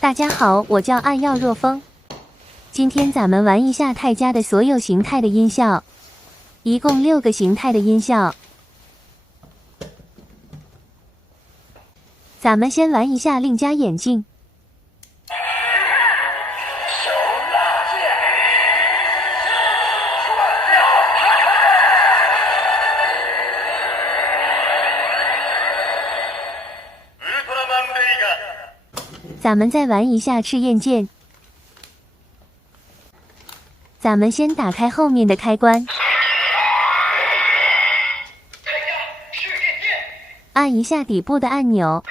大家好，我叫暗耀若风。今天咱们玩一下泰迦的所有形态的音效，一共6个形态的音效。咱们先玩一下令家眼镜。咱们再玩一下赤焰剑。咱们先打开后面的开关，按一下底部的按钮，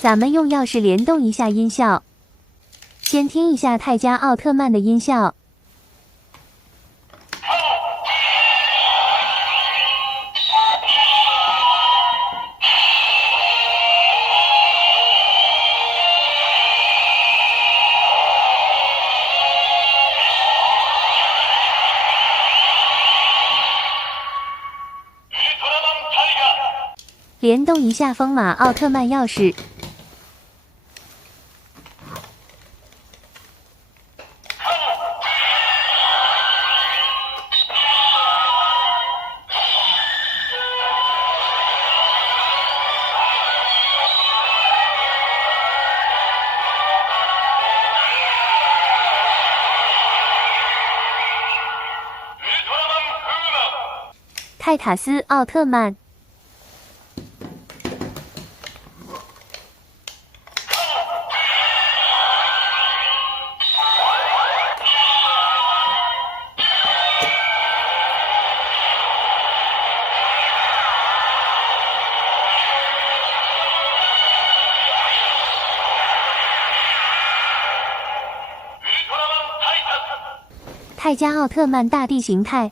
咱们用钥匙联动一下音效，先听一下泰迦奥特曼的音效。联动一下风马奥特曼钥匙。泰塔斯奥特曼。泰迦奥特曼大地形态。